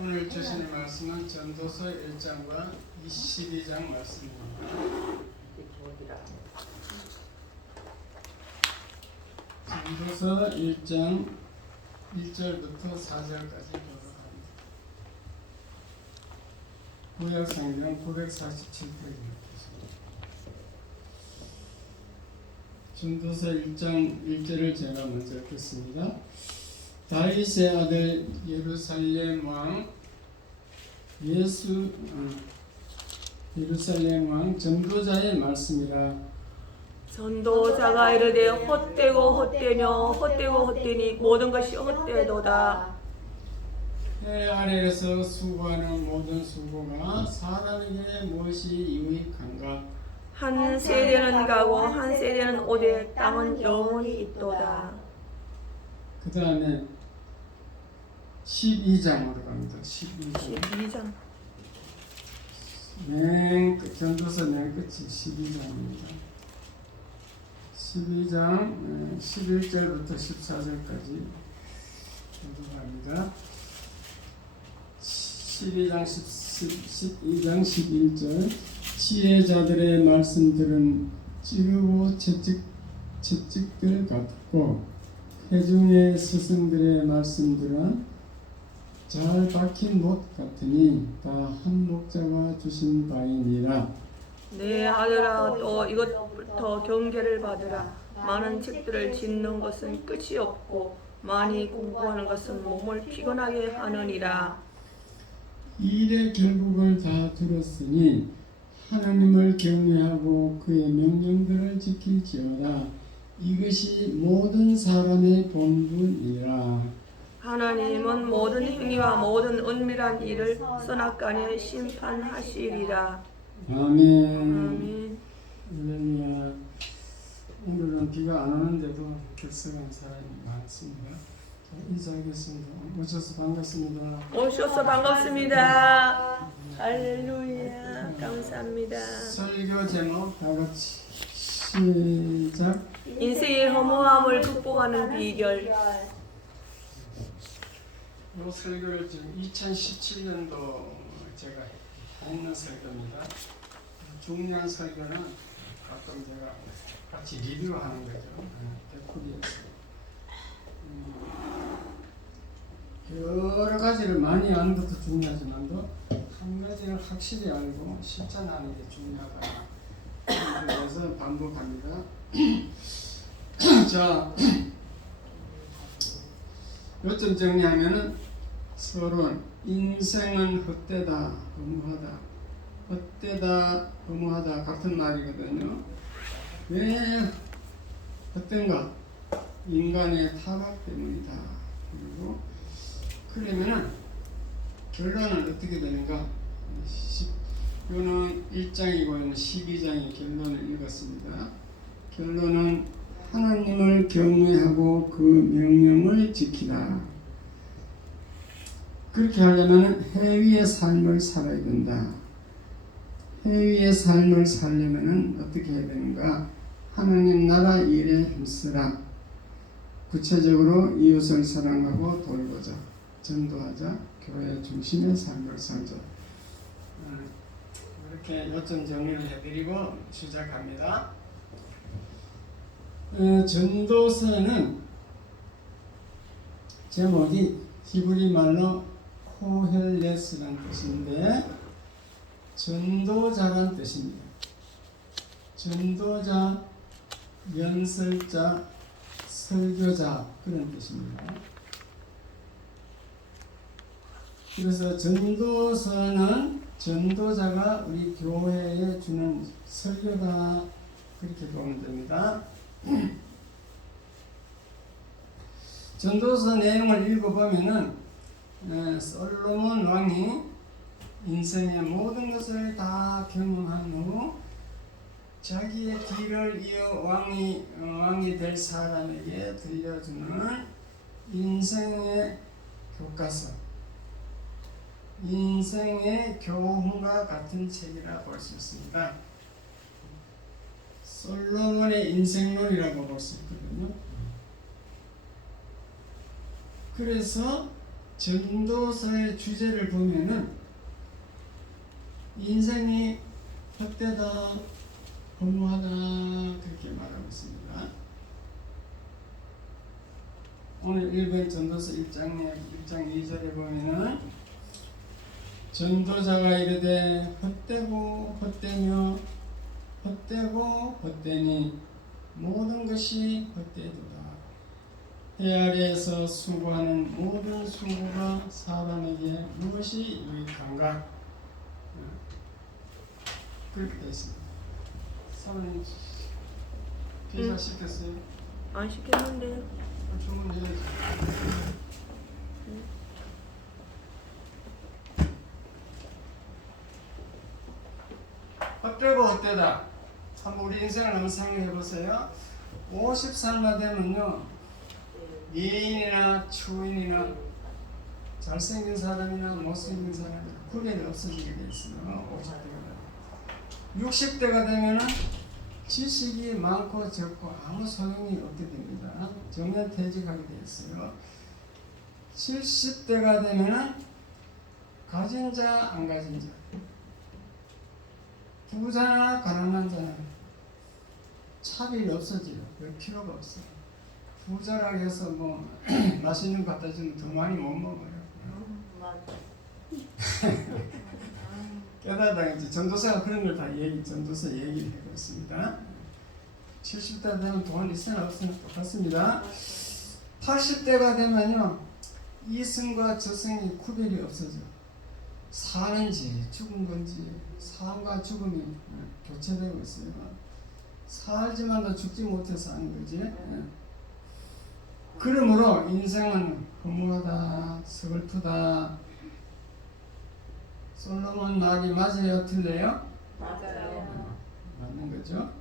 오늘 주시는 말씀은 전도서 1장과 22장 말씀입니다. 전도서 1장 1절부터 4절까지 보도록 합니다. 구약성경 947페이지입니다. 전도서 1장 1절을 제가 먼저 읽겠습니다. 다윗의 아들 예루살렘 왕 전도자의 말씀이라. 전도자가 이르되 헛되고 헛되며 헛되고 헛되니 모든 것이 헛되도다. 해 아래에서 수고하는 모든 수고가 사람에게 무엇이 유익한가? 한 세대는 가고 한 세대는 오되 땅은 영원히 있도다. 그 다음에 12장으로 갑니다. 12장. 12장. 전도서 맨 끝이 12장입니다. 12장 11절부터 14절까지 공부합니다. 12장 12장 11절. 지혜자들의 말씀들은 찌르고 채찍들 같고 회중의 스승들의 말씀들은 잘 박힌 못 같으니 다 한 목자가 주신 바이니라. 내 아들아, 또 이것부터 경계를 받으라. 많은 책들을 짓는 것은 끝이 없고 많이 공부하는 것은 몸을 피곤하게 하느니라. 일의 결국을 다 들었으니 하나님을 경외하고 그의 명령들을 지킬지어다. 이것이 모든 사람의 본분이라. 하나님은 모든 행위와 모든 은밀한 일을 선악간에 심판하시리라. 아멘. 아멘. 할렐루야. 오늘은 비가 안 오는데도 결석한 사람이 많습니다. 인사하겠습니다. 오셔서 반갑습니다. 오셔서 반갑습니다. 할렐루야. 감사합니다. 설교 제목 다 같이 시작. 인생의 허무함을 극복하는 비결. 이 설교를 지금 2017년도 제가 했는 설교입니다. 중요한 설교는 가끔 제가 같이 리뷰하는 거죠. 데코리에서. 여러 가지를 많이 아는 것도 중요하지만도 한 가지를 확실히 알고 실천하는 게 중요하다. 그래서 반복합니다. 자, 요점 정리하면은 서론. 인생은 헛되다, 허무하다. 헛되다, 허무하다 같은 말이거든요. 왜 헛된가? 인간의 타락 때문이다. 그리고 그러면은 결론은 어떻게 되는가? 이거는 1장이고 12장의 결론을 읽었습니다. 결론은 하나님을 경외하고 그 명령을 지키라. 그렇게 하려면 해위의 삶을 살아야 된다. 해위의 삶을 살려면 어떻게 해야 되는가? 하나님 나라 일에 힘쓰라. 구체적으로 이웃을 사랑하고 돌보자. 전도하자. 교회 중심의 삶을 살자. 이렇게 요점 정리를 해드리고 시작합니다. 전도서는 제목이 히브리 말로 코헬레스라는 뜻인데 전도자란 뜻입니다. 전도자, 연설자, 설교자 그런 뜻입니다. 그래서 전도서는 전도자가 우리 교회에 주는 설교다 그렇게 보면 됩니다. 전도서 내용을 읽어보면은 솔로몬 왕이 인생의 모든 것을 다 경험한 후 자기의 뒤를 이어 왕이 될 사람에게 들려주는 인생의 교과서, 인생의 교훈과 같은 책이라 볼 수 있습니다. 솔로몬의 인생론이라고 볼 수 있거든요. 그래서 전도서의 주제를 보면은 인생이 헛되다, 허무하다 그렇게 말하고 있습니다. 오늘 1번 전도서 1장 2절에 보면은 전도자가 이르되 헛되고 헛되며 헛되고 헛되니 모든 것이 헛되도다. 해 아래에서 수고하는 모든 수고가 사람에게 무엇이 유익한가? 그렇게 되어 있습니다. 사모님 피자 시켰어요? 안 시켰는데. 주문해야지. 헛되고 헛되다. 한번 우리 인생을 한번 생각해 보세요. 50살만 되면요, 예인이나 추인이나 잘생긴 사람이나 못생긴 사람이 구별이 없어지게 돼 있어요. 60대가 되면은 지식이 많고 적고 아무 소용이 없게 됩니다. 정년 퇴직하게 돼 있어요. 70대가 되면은 가진 자, 안 가진 자, 부자나 가난한 자는 차별이 없어져요. 별 필요가 없어요. 부자라고 해서 뭐 맛있는 거 갖다 주면 더 많이 못 먹어요. 깨닫다 이제 전도사가 그런 걸 다 전도사 얘기를 하고 있습니다. 70대 되면 돈 있으나 없으나 똑같습니다. 80대가 되면요, 이승과 저승이 구별이 없어져. 사는지 죽은 건지 삶과 죽음이 교체되고 있어요. 살지만도 죽지 못해서 사는 거지. 그러므로 인생은 허무하다, 서글프다. 솔로몬 말이 맞아요, 틀려요? 맞아요. 맞는 거죠.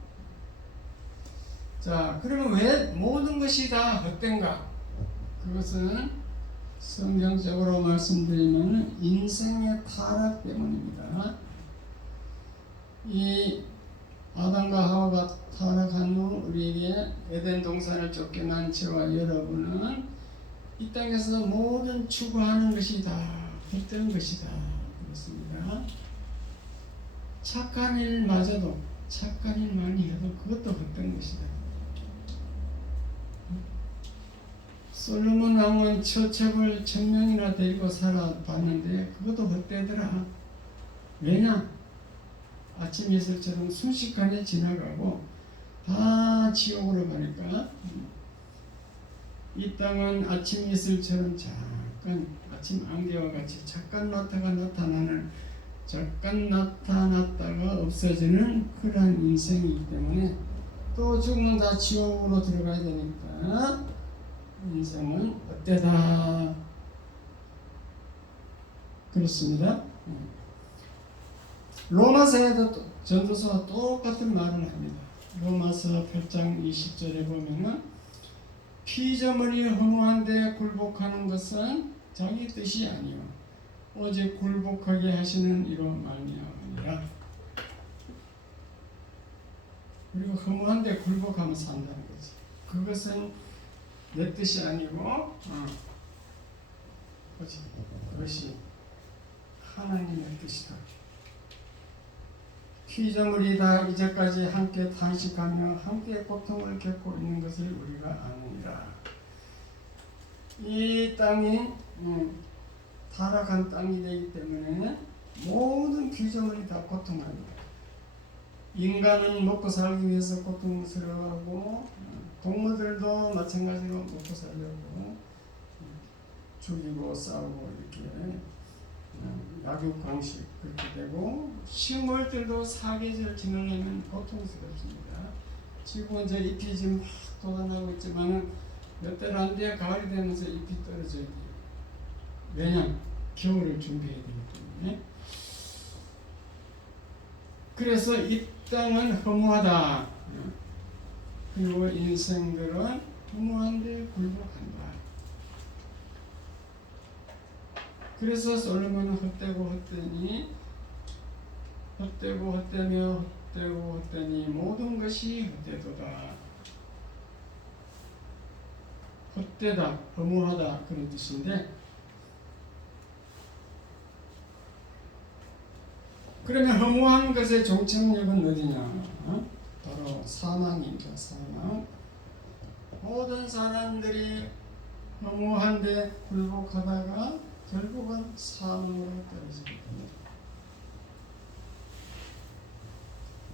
자, 그러면 왜 모든 것이 다 헛된가? 그것은 성경적으로 말씀드리면 인생의 타락 때문입니다. 이 아담과 하와가 타락한 후 우리에게 에덴 동산을 쫓겨난 저와 여러분은 이 땅에서 모든 추구하는 것이 다 헛된 것이다. 그렇습니다. 착한 일마저도 착한 일 많이 해도 그것도 헛된 것이다. 솔로몬 왕은 처첩을 1000명이나 데리고 살아봤는데 그것도 헛되더라. 왜냐? 아침 이슬처럼 순식간에 지나가고 다 지옥으로 가니까. 이 땅은 아침 이슬처럼 잠깐 아침 안개와 같이 잠깐 나타났다가 없어지는 그러한 인생이기 때문에 또 죽으면 다 지옥으로 들어가야 되니까 인생은 헛되다. 그렇습니다. 로마서에도 전도서와 똑같은 말을 합니다. 로마서 8장 20절에 보면은 피조물이 허무한데 굴복하는 것은 자기 뜻이 아니요 오직 굴복하게 하시는 이로 말미암으니라. 그리고 허무한데 굴복하면 산다는 거지. 그것은 내 뜻이 아니고 그것이 하나님의 뜻이다. 피조물이 다 이제까지 함께 탄식하며 함께 고통을 겪고 있는 것을 우리가 아느니라. 이 땅이 타락한 땅이 되기 때문에 모든 피조물이 다 고통합니다. 인간은 먹고 살기 위해서 고통스러워하고 동물들도 마찬가지로 먹고 살려고 죽이고 싸우고 이렇게 약육강식 그렇게 되고 식물들도 사계절 지나려면 고통스럽습니다. 지금 이제 잎이 지금 막 돋아나고 있지만은 몇 달 안 돼야 가을이 되면서 잎이 떨어져야 돼요. 왜냐? 겨울을 준비해야 되기 때문에. 그래서 이 땅은 허무하다. 그리고 인생들은 허무한데 굴복한다. 그래서 솔로몬은 헛되고 헛되며 헛되니 모든 것이 헛되도다. 헛되다, 허무하다 그런 뜻인데 그러면 허무한 것의 종착역은 어디냐? 바로 사망입니다. 사망. 모든 사람들이 허무한데 굴복하다가 결국은 사망으로 떨어지게 됩니다.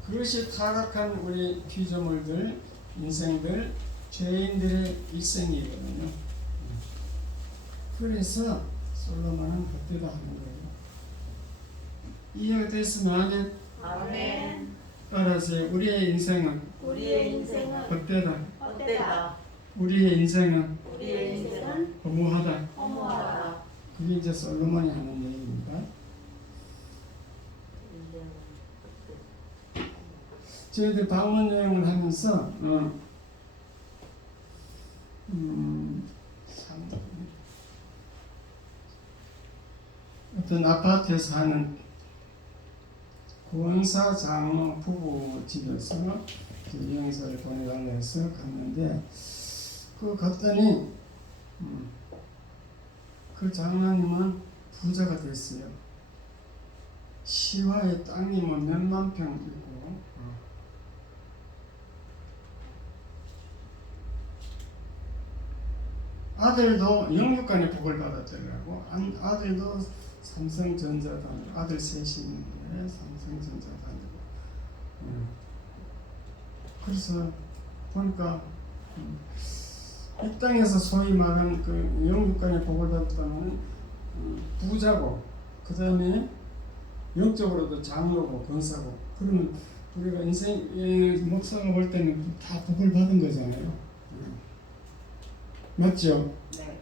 그것이 타락한 우리 피조물들, 인생들, 죄인들의 일생이거든요. 그래서 솔로몬은 헛되다 하는 거예요. 이해가 됐으면 아멘. 아멘. 따라서 우리의 인생은 우리의 인생은 헛되다. 헛되다. 우리의 인생은 우리의 인생은 허무하다. 허무하다. 그게 이제 솔로몬이 하는 얘기입니다. 저희들 방문 여행을 하면서 어떤 아파트에 사는 권사 장로 부부 집에서 여행사를 보내달라 해서 갔는데 갔더니 그 장로님은 부자가 됐어요. 시와의 땅이 뭐 몇만 평 있고 아들도 영육간의 복을 받았더라고. 아들도 삼성전자 다니고 아들 셋이 있는데 삼성전자 다니고 그래서 보니까 이 땅에서 소위 말하는 그 영육간의 복을 받았다는 부자고 그 다음에 영적으로도 장로고 권사고 그러면 우리가 인생 목사가 볼 때는 다 복을 받은 거잖아요. 맞죠? 네.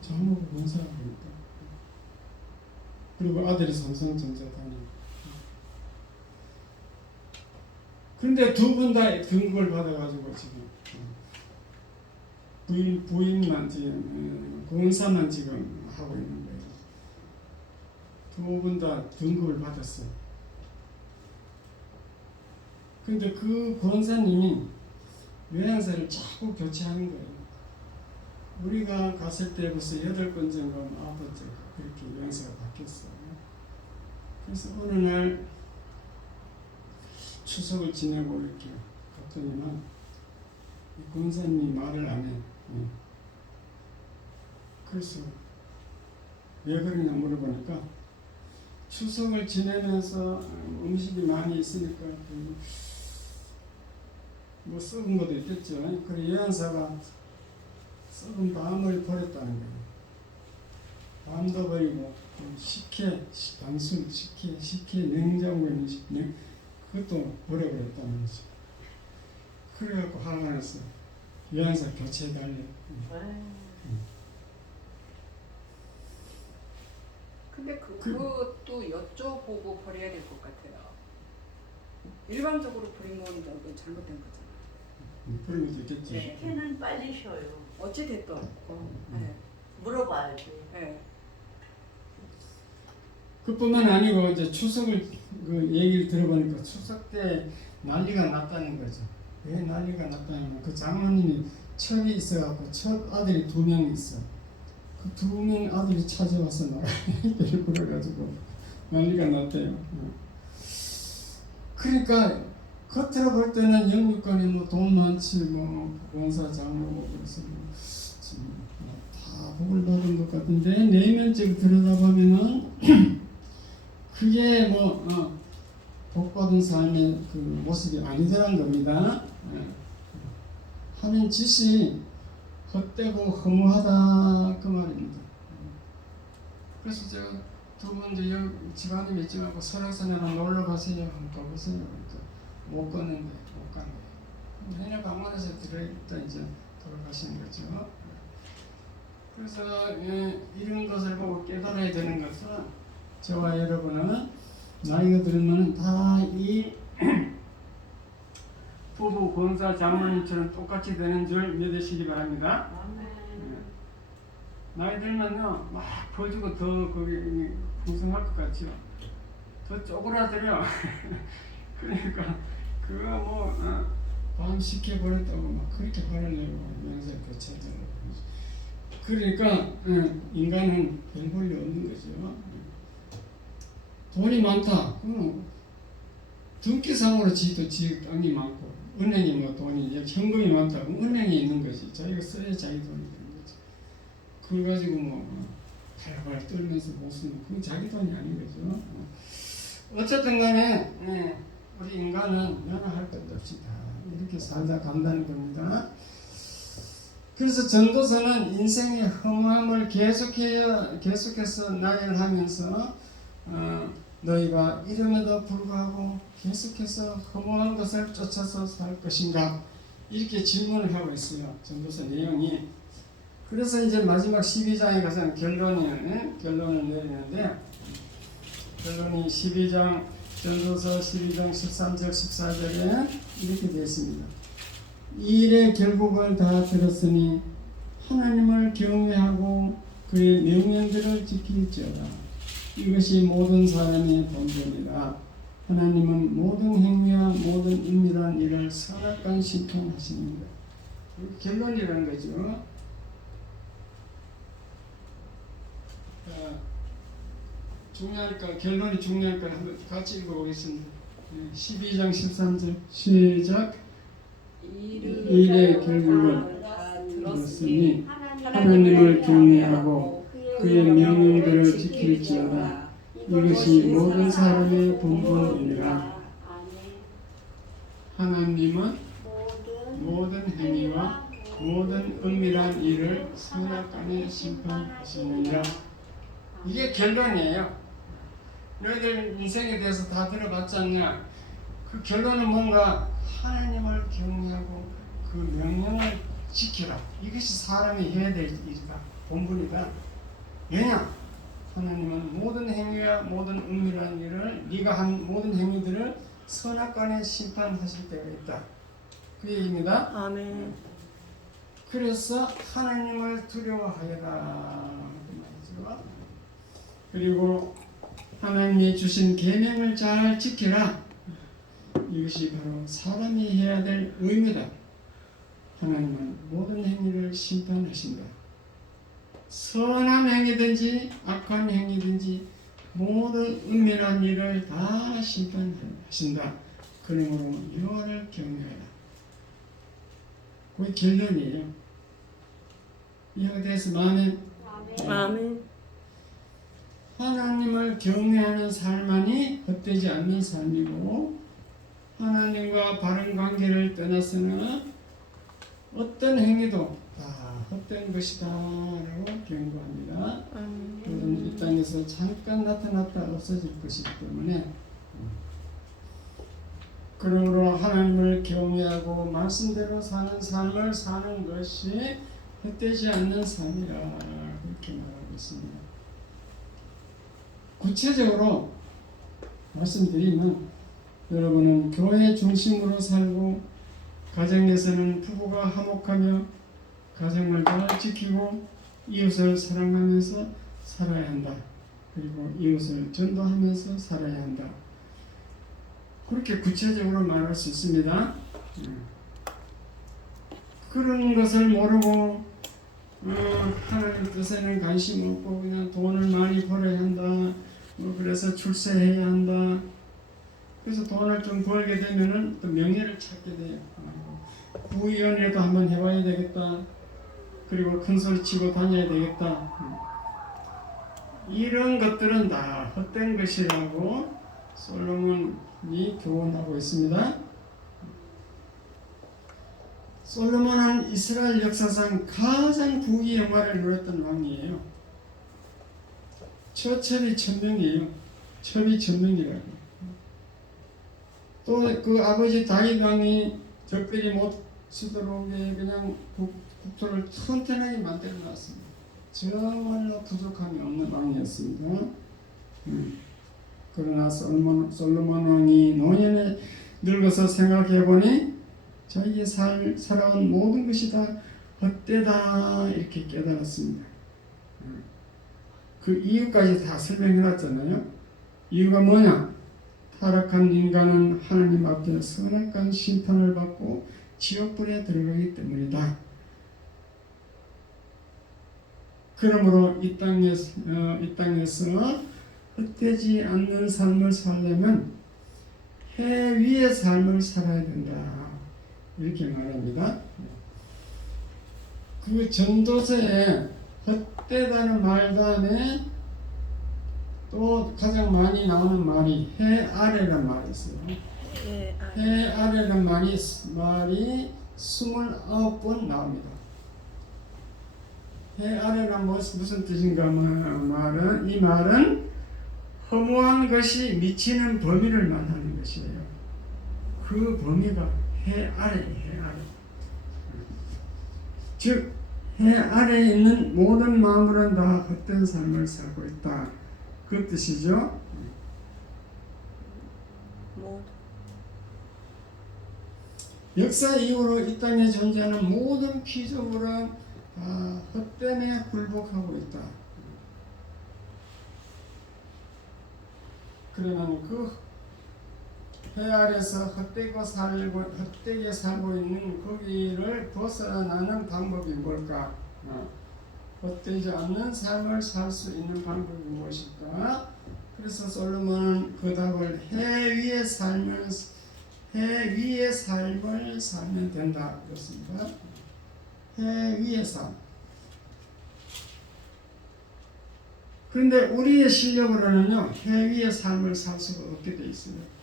장로고 권사가 보니까 그리고 아들이 삼성전자 다니고 그런데 두 분 다 등급을 받아가지고 지금 부인만 지금 권사만 지금 하고 있는 거예요. 두 분 다 등급을 받았어요. 근데 그 권사님이 요양사를 자꾸 교체하는 거예요. 우리가 갔을 때 벌써 8번 정도, 9번째 그렇게 요양사가 바뀌었어요. 그래서 어느 날 추석을 지내고 이렇게 갔더니만 권사님이 말을 안 해. 그래서 왜 그러냐 물어보니까 추석을 지내면서 음식이 많이 있으니까 뭐 썩은 것도 있겠죠. 그래 요양사가 썩은 밤을 버렸다는 거예요. 밤도 버리고 식혜, 단순 식혜 냉장고에 있는 식혜 그것도 버려버렸다는 거죠. 그래갖고 화가 났어. 요양사 교체해달래. 근데 그것도 여쭤보고 버려야 될 것 같아요. 일방적으로 버린 건 너무 잘못된 거잖아. 그런 것도 있겠지. 네. 식혜는 빨리 쉬어요. 어찌 됐든. 네. 물어봐야지. 네. 그뿐만 아니고 이제 추석을 그 얘기를 들어보니까 추석 때 난리가 났다는 거죠. 왜 난리가 났다냐면 그 장로님이 첩이 있어갖고 첩 아들이 2명이 있어. 그 2명 아들이 찾아와서 나를 그래가지고 난리가 났대요. 그러니까 겉으로 볼 때는 영육간에 뭐 돈 많지 뭐 권사 장로고 그래서 다 복을 받은 것 같은데 내면적으로 들여다보면은 그게 뭐 복받은 삶의 그 모습이 아니더란 겁니다. 하는 짓이 헛되고 허무하다 그 말입니다. 그래서 제가 두 번 이제 집안이 맺지하고 설악산에나 놀러 가세요 하면 가보세요. 그러니까 못 가는데 못 간대. 내년 방문해서 들어있다 이제 돌아가시는 거죠. 그래서 이런 것을 보고 깨달아야 되는 것은 저와 여러분은 나이가 들으면 다 이 부부 권사 장모님처럼 똑같이 되는 줄 믿으시기 바랍니다. 나이 들면요 막 퍼주고 더 거기 풍성할 것 같죠. 더 쪼그라들여. 그러니까 그거 뭐밤 식혜 버렸다고 막 그렇게 화를 내고 명절 교체하더라고. 그러니까 인간은 별 볼일 없는 거죠. 돈이 많다. 그럼 등기상으로 지도 지 땅이 많고 은행이 뭐 돈이 현금이 많다. 그럼 은행에 있는 거지. 자기가 써야 자기 돈이 되는 거지. 그걸 가지고 뭐 발발 떨면서 못 쓰는 그건 자기 돈이 아닌 거죠. 어쨌든 간에 우리 인간은 면허할 것 없이 다 이렇게 살다 간다는 겁니다. 그래서 전도서는 인생의 허무함을 계속해서 나열하면서 너희가 이름에도 불구하고 계속해서 허무한 것을 쫓아서 살 것인가 이렇게 질문을 하고 있어요. 전도서 내용이. 그래서 이제 마지막 12장에 가서는 결론을 내리는데 결론이 12장 전도서 12장 13절 14절에 이렇게 되어 있습니다. 이 일의 결국을 다 들었으니 하나님을 경외하고 그의 명령들을 지킬지어다. 이것이 모든 사람의 본분이라. 하나님은 모든 행위와 모든 은밀한 일을 선악간 심판하십니다. 결론이라는 거죠. 중요하니까 결론이 중요하니까 한번 같이 읽어보겠습니다. 12장 13절 시작. 일의 결국을 다 들었으니 하나님을 경외하고 그의 명령들을 지킬지어다. 이것이 모든 사람의 본분이니라. 하나님은 모든 행위와 모든 은밀한 일을 선악간에 심판하시느니라. 이게 결론이에요. 너희들 인생에 대해서 다 들어봤잖냐. 그 결론은 뭔가 하나님을 경외하고 그 명령을 지키라. 이것이 사람이 해야 될 일이다. 본분이다. 왜냐? 하나님은 모든 행위와 모든 은밀한 일을 네가 한 모든 행위들을 선악간에 심판하실 때가 있다. 그 얘기입니다. 아멘. 그래서 하나님을 두려워하여라 그 말이죠. 그리고 하나님이 주신 계명을 잘 지키라. 이것이 바로 사람이 해야 될 의무다. 하나님은 모든 행위를 심판하신다. 선한 행위든지 악한 행위든지 모든 은밀한 일을 다 심판하신다. 그러므로 여호와를 경외하라. 그게 결론이에요. 이해가 돼서 마음에 아멘. 하나님을 경외하는 삶만이 헛되지 않는 삶이고 하나님과 바른 관계를 떠나서는 어떤 행위도 다 헛된 것이다 라고 경고합니다. 그것은 이 땅에서 잠깐 나타났다 없어질 것이기 때문에 그러므로 하나님을 경외하고 말씀대로 사는 삶을 사는 것이 헛되지 않는 삶이라 그렇게 말하고 있습니다. 구체적으로 말씀드리면 여러분은 교회 중심으로 살고 가정에서는 부부가 화목하며 가정을 잘 지키고 이웃을 사랑하면서 살아야 한다. 그리고 이웃을 전도하면서 살아야 한다. 그렇게 구체적으로 말할 수 있습니다. 그런 것을 모르고 하나님 뜻에는 관심 없고 그냥 돈을 많이 벌어야 한다. 그래서 출세해야 한다. 그래서 돈을 좀 벌게 되면은 또 명예를 찾게 돼요. 구의원이라도 한번 해봐야 되겠다. 그리고 큰 소리 치고 다녀야 되겠다. 이런 것들은 다 헛된 것이라고 솔로몬이 교훈하고 있습니다. 솔로몬은 이스라엘 역사상 가장 부귀 영화를 누렸던 왕이에요. 처첩이 천명이에요. 첩이 천명이라고. 또 그 아버지 다윗 왕이 적들이 못 치도록에 그냥 국토를 튼튼하게 만들어 놨습니다. 정말로 부족함이 없는 왕이었습니다. 그러나 솔로몬 왕이 노년에 늙어서 생각해 보니 자기의 살아온 모든 것이 다 헛되다 이렇게 깨달았습니다. 그 이유까지 다 설명해 놨잖아요. 이유가 뭐냐? 타락한 인간은 하나님 앞에 선악간 심판을 받고 지옥불에 들어가기 때문이다. 그러므로 이 땅에서 헛되지 않는 삶을 살려면 해 위의 삶을 살아야 된다. 이렇게 말합니다. 그 전도서에 헛되다는 말 다음에 또 가장 많이 나오는 말이 해 아래란 말이 있어요. 해 아래란 말이 29번 나옵니다. 해 아래란 무슨 뜻인가 말은 이 말은 허무한 것이 미치는 범위를 말하는 것이에요. 그 범위가 해 아래, 해 아래. 즉, 해 아래에 있는 모든 마음으로는 다 헛된 삶을 살고 있다. 그 뜻이죠. 역사 이후로 이 땅에 존재하는 모든 피조물은 다 헛됨에 굴복하고 있다. 그러면 그 해 아래서 헛되게 살고 있는 거기를 벗어나는 방법이 뭘까? 헛되지 않는 삶을 살 수 있는 방법이 무엇일까? 그래서 솔로몬은 그 답을 해 위의 삶을 살면 된다 그렇습니다. 해 위의 삶. 그런데 우리의 실력으로는요, 해 위의 삶을 살 수가 없게 돼 있어요.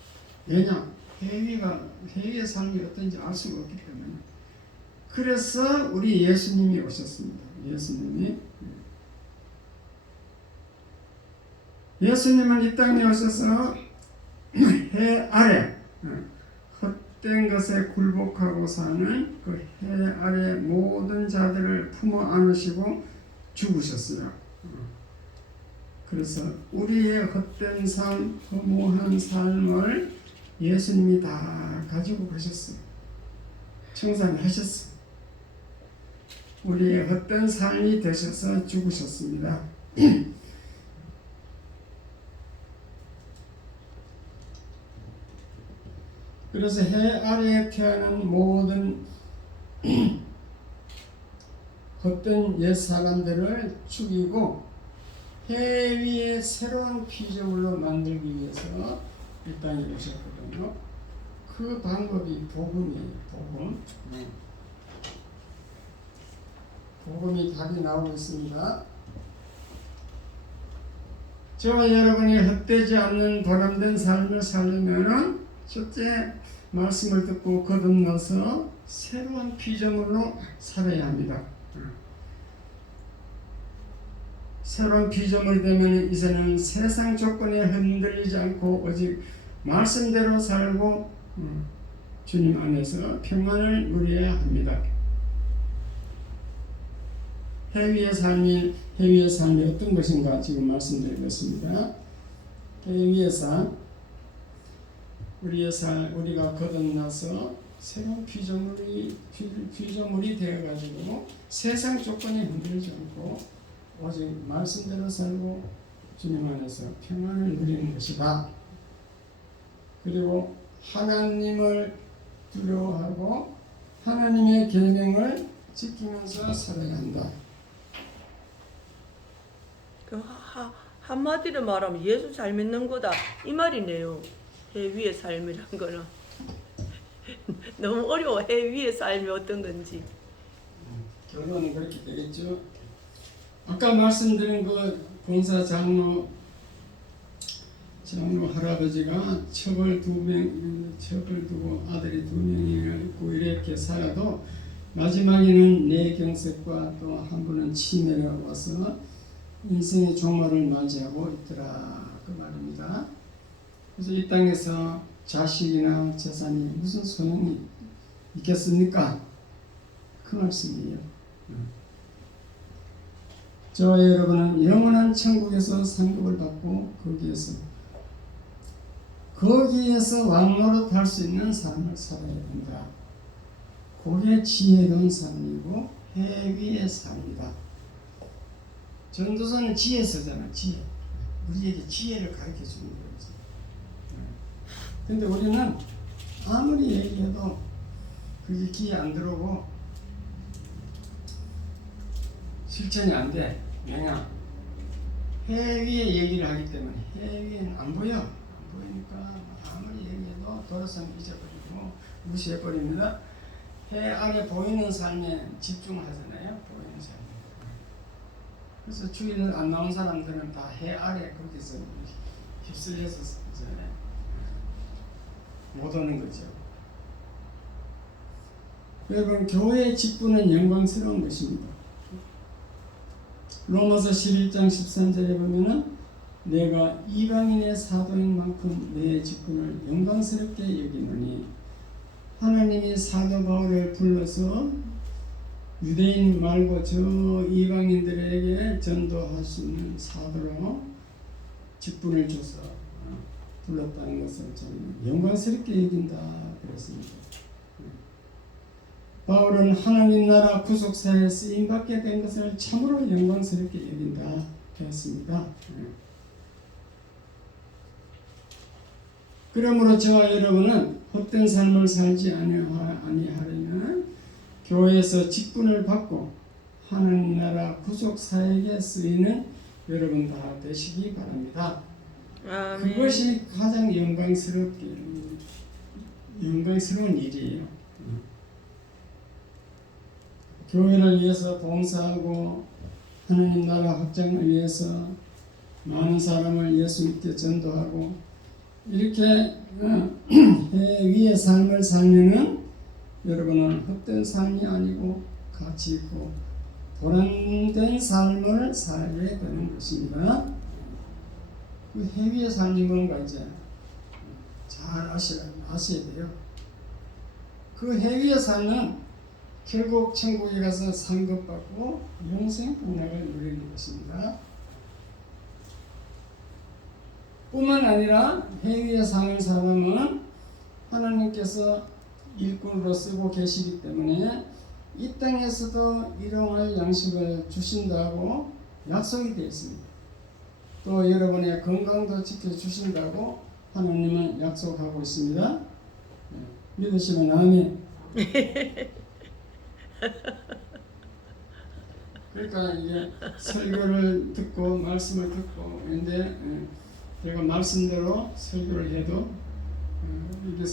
왜냐? 해 위의 삶이 어떤지 알 수가 없기 때문에. 그래서 우리 예수님이 오셨습니다. 예수님은 이 땅에 오셔서 해 아래 헛된 것에 굴복하고 사는 그 해 아래 모든 자들을 품어 안으시고 죽으셨어요. 그래서 우리의 헛된 삶, 허무한 삶을 예수님이 다 가지고 가셨어요. 청산하셨어요. 우리의 헛된 삶이 되셔서 죽으셨습니다. 그래서 해 아래에 태어난 모든 헛된 옛 사람들을 죽이고 해 위에 새로운 피조물로 만들기 위해서 이 땅에 오셨거든요. 그 방법이 복음이에요. 복음이 답이 나오고 있습니다. 저와 여러분이 헛되지 않는 보람된 삶을 살려면은 첫째, 말씀을 듣고 거듭나서 새로운 피조물로 살아야 합니다. 새로운 피조물이 되면 이제는 세상 조건에 흔들리지 않고 오직 말씀대로 살고 주님 안에서 평안을 누려야 합니다. 해 위의 삶이 어떤 것인가 지금 말씀드리겠습니다. 해 위의 삶, 우리가 거듭나서 새로운 피조물이 되어가지고 세상 조건에 흔들리지 않고 오직 말씀대로 살고 주님 안에서 평안을 누리는 것이다. 그리고 하나님을 두려워하고 하나님의 계명을 지키면서 살아야 한다. 한마디로 말하면 예수 잘 믿는 거다 이 말이네요. 해 위의 삶이란 거는 너무 어려워. 해 위의 삶이 어떤 건지. 결론은 그렇게 되겠죠. 아까 말씀드린 그 본사 장로 할아버지가 첩을 두고 아들이 2명이 있고 이렇게 살아도 마지막에는 뇌경색과 또 한 분은 치매가 와서 인생의 종말을 맞이하고 있더라 그 말입니다. 그래서 이 땅에서 자식이나 재산이 무슨 소용이 있겠습니까? 그 말씀이에요. 저와 여러분은 영원한 천국에서 상급을 받고 거기에서 왕노릇할 수 있는 삶을 살아야 된다. 그게 지혜로운 삶이고 해 위의 삶이다. 전도서는 지혜서잖아. 지혜. 우리에게 지혜를 가르쳐 주는 거지. 근데 우리는 아무리 얘기해도 그게 귀에 안 들어오고 실천이 안 돼. 왜냐? 해 위에 얘기를 하기 때문에 해 위에는 안 보여. 안 보이니까 아무리 얘기해도 돌아서는 잊어버리고 무시해버립니다. 해 아래 보이는 삶에 집중하잖아요. 보이는 삶에. 그래서 주일 안 나온 사람들은 다 해 아래 거기서 휩쓸려서 이제 못 오는 거죠. 여러분, 교회의 직분은 영광스러운 것입니다. 로마서 11장 13절에 보면은 내가 이방인의 사도인 만큼 내 직분을 영광스럽게 여기노니 하나님이 사도 바울을 불러서 유대인 말고 저 이방인들에게 전도하시는 사도로 직분을 줘서 불렀다는 것을 저는 영광스럽게 여긴다 그랬습니다. 바울은 하나님 나라 구속사에 쓰임받게 된 것을 참으로 영광스럽게 여긴다 했습니다. 그러므로 저와 여러분은 헛된 삶을 살지 아니하려면 교회에서 직분을 받고 하나님 나라 구속사에게 쓰이는 여러분 다 되시기 바랍니다. 아멘. 그것이 가장 영광스러운 일이에요. 교회를 위해서 봉사하고 하나님 나라 확장을 위해서 많은 사람을 예수 믿게 전도하고 이렇게 해 위의 삶을 살면은 여러분은 헛된 삶이 아니고 가치 있고 보람된 삶을 살게 되는 것입니다. 그 해 위의 삶이 뭔가 이제 잘 아셔야 돼요. 그 해 위의 삶은 결국 천국에 가서 상급받고 영생 복락을 누리는 것입니다. 뿐만 아니라 해 위에 사는 사람은 하나님께서 일꾼으로 쓰고 계시기 때문에 이 땅에서도 일용할 양식을 주신다고 약속이 되어 있습니다. 또 여러분의 건강도 지켜주신다고 하나님은 약속하고 있습니다. 믿으시면 아멘. 그러니까 이게 설교를 듣고 말씀을 듣고 근데 제가 말씀대로 설교를 해도 이게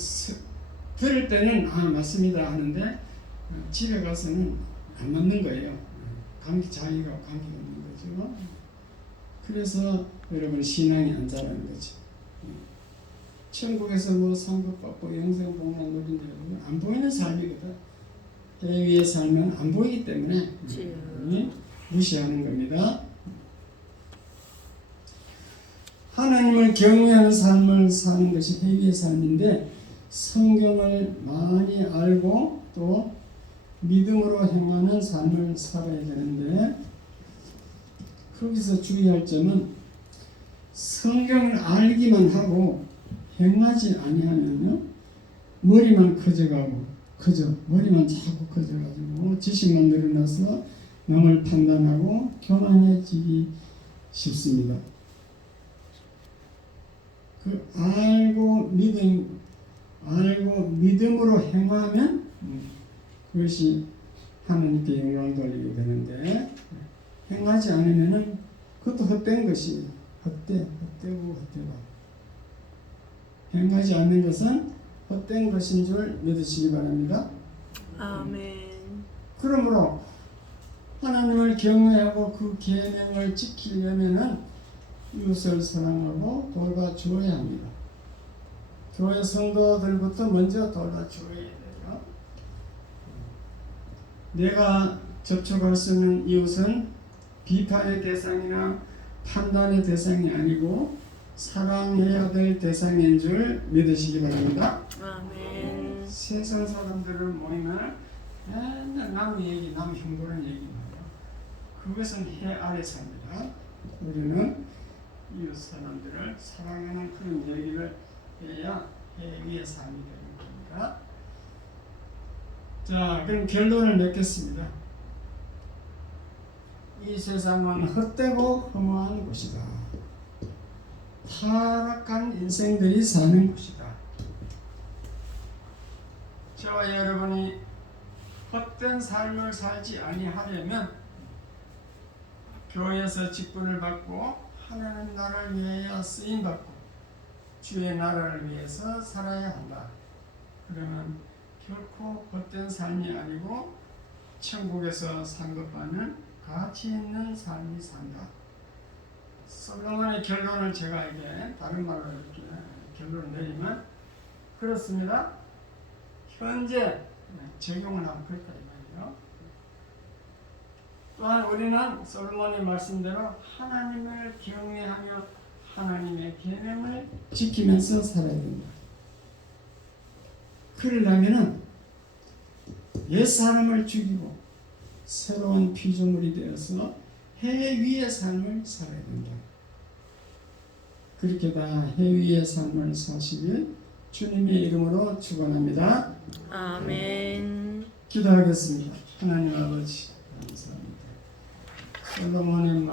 들을 때는 맞습니다 하는데 집에 가서는 안 맞는 거예요. 자기가 감기가 없는 거죠. 그래서 여러분 신앙이 안 자라는 거죠. 천국에서 뭐 상급받고 영생 복락 누린다고 안 보이는 삶이거든. 해 위에 살면 안 보이기 때문에 무시하는 겁니다. 하나님을 경외하는 삶을 사는 것이 해 위의 삶인데 성경을 많이 알고 또 믿음으로 행하는 삶을 살아야 되는데 거기서 주의할 점은 성경을 알기만 하고 행하지 아니하면요 머리만 커져가고 머리만 자꾸 커져가지고 지식만 늘어나서 남을 판단하고 교만해지기 쉽습니다. 그 알고 믿음으로 행하면 그것이 하나님께 영광 돌리게 되는데 행하지 않으면은 그것도 헛된 것이 헛되고 행하지 않는 것은 헛된 것인 줄 믿으시기 바랍니다. 아멘. 그러므로 하나님을 경외하고 그 계명을 지키려면은 이웃을 사랑하고 돌봐주어야 합니다. 교회 성도들부터 먼저 돌봐주어야 돼요. 내가 접촉할 수 있는 이웃은 비판의 대상이나 판단의 대상이 아니고 사랑해야 될 대상인 줄 믿으시기 바랍니다. 아멘. 세상 사람들을 모이면 맨날 남 얘기, 남 흉보는 얘기입니다. 그것은 해 아래 삽니다. 우리는 이웃 사람들을 사랑하는 그런 얘기를 해야 해 위의 삶이 되는 겁니다. 자, 그럼 결론을 맺겠습니다. 이 세상은 헛되고 허무한 곳이다. 타락한 인생들이 사는 곳이다. 저와 여러분이 헛된 삶을 살지 아니하려면 교회에서 직분을 받고 하나님 나라를 위하여 쓰임받고 주의 나라를 위해서 살아야 한다. 그러면 결코 헛된 삶이 아니고 천국에서 산 것과는 가치 있는 삶이 산다. 솔로몬의 결론을 제가 이게 다른 말로 이렇게 결론을 내리면 그렇습니다. 현재 적용을 하면 그렇다 이 말이에요. 또한 우리는 솔로몬의 말씀대로 하나님을 경외하며 하나님의 계명을 지키면서 살아야 된다. 그러려면은 옛 사람을 죽이고 새로운 피조물이 되어서 해 위의 삶을 살아야 된다. 그렇게 다 해 위의 삶을 사시길 주님의 이름으로 축원합니다. 아멘. 기도하겠습니다. 하나님 아버지 감사합니다. 솔로몬의 말